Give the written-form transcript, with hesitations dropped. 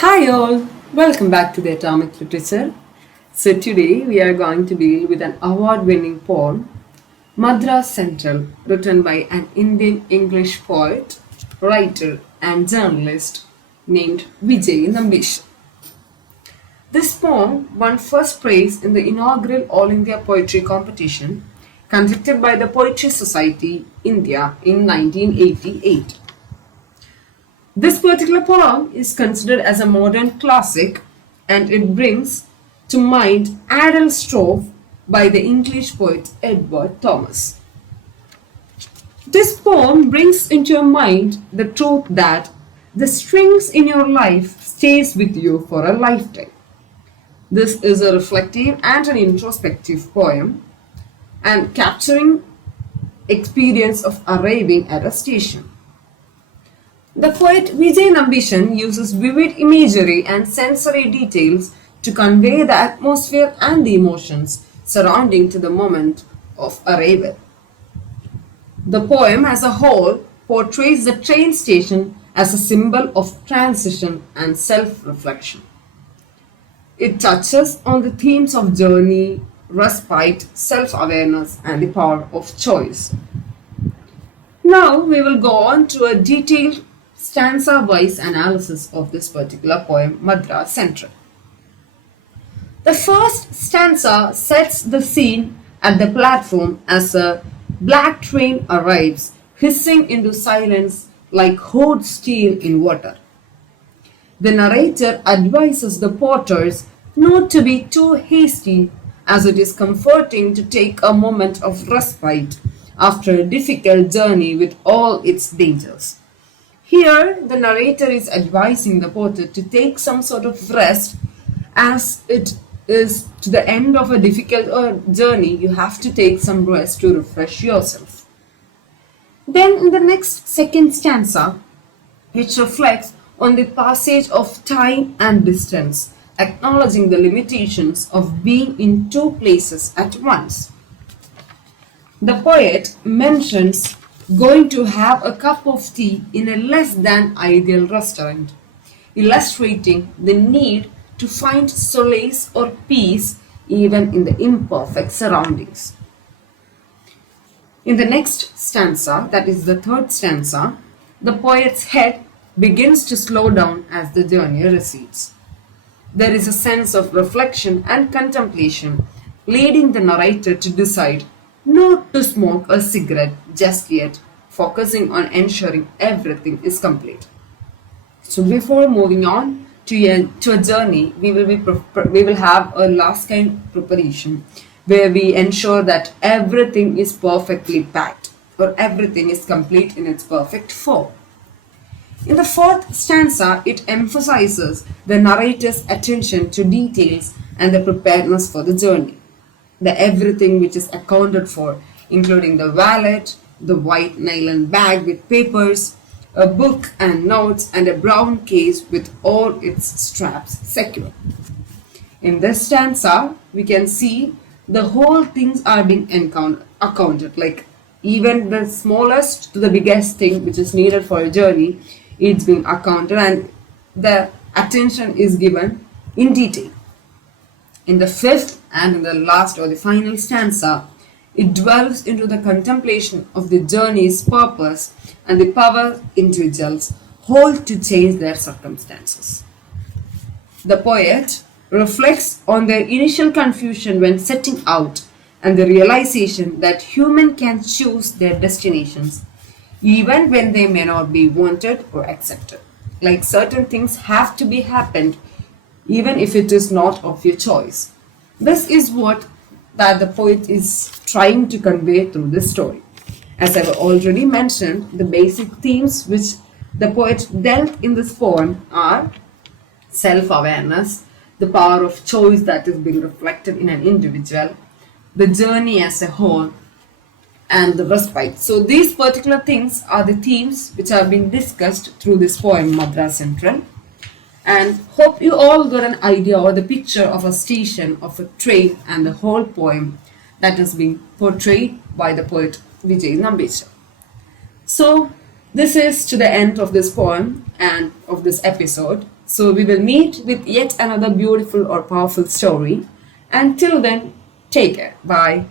Hi all, welcome back to the Atomic Literature. So today we are going to deal with an award-winning poem, Madras Central, written by an Indian English poet, writer and journalist named Vijay Nambisan. This poem won first prize in the inaugural All India Poetry Competition conducted by the Poetry Society, India in 1988. This particular poem is considered as a modern classic and it brings to mind Adele Strophe by the English poet Edward Thomas. This poem brings into your mind the truth that the strings in your life stays with you for a lifetime. This is a reflective and an introspective poem and capturing experience of arriving at a station. The poet Vijay Nambisan uses vivid imagery and sensory details to convey the atmosphere and the emotions surrounding to the moment of arrival. The poem as a whole portrays the train station as a symbol of transition and self-reflection. It touches on the themes of journey, respite, self-awareness, and the power of choice. Now we will go on to a detailed stanza-wise analysis of this particular poem, Madras Central. The first stanza sets the scene at the platform as a black train arrives, hissing into silence like hot steel in water. The narrator advises the porters not to be too hasty, as it is comforting to take a moment of respite after a difficult journey with all its dangers. Here, the narrator is advising the porter to take some sort of rest, as it is to the end of a difficult journey. You have to take some rest to refresh yourself. Then in the next second stanza, which reflects on the passage of time and distance, acknowledging the limitations of being in two places at once. The poet mentions going to have a cup of tea in a less than ideal restaurant, illustrating the need to find solace or peace even in the imperfect surroundings. In the next stanza, that is the third stanza, the poet's head begins to slow down as the journey recedes. There is a sense of reflection and contemplation, leading the narrator to decide not to smoke a cigarette just yet, focusing on ensuring everything is complete. So before moving on to a journey, we will have a last kind preparation where we ensure that everything is perfectly packed or everything is complete in its perfect form. In the fourth stanza, it emphasizes the narrator's attention to details and the preparedness for the journey. The everything which is accounted for, including the wallet, the white nylon bag with papers, a book and notes, and a brown case with all its straps secure. In this stanza, we can see the whole things are being accounted, like even the smallest to the biggest thing which is needed for a journey, it's being accounted and the attention is given in detail. In the fifth and in the last or the final stanza, it dwells into the contemplation of the journey's purpose and the power individuals hold to change their circumstances. The poet reflects on their initial confusion when setting out and the realization that humans can choose their destinations even when they may not be wanted or accepted. Like certain things have to be happened even if it is not of your choice. This is what that the poet is trying to convey through this story. As I've already mentioned, the basic themes which the poet dealt in this poem are self-awareness, the power of choice that is being reflected in an individual, the journey as a whole, and the respite. So these particular things are the themes which are being discussed through this poem, Madras Central. And hope you all got an idea or the picture of a station, of a train, and the whole poem that is being portrayed by the poet Vijay Nambisan. So this is to the end of this poem and of this episode. So we will meet with yet another beautiful or powerful story. Until then, take care. Bye.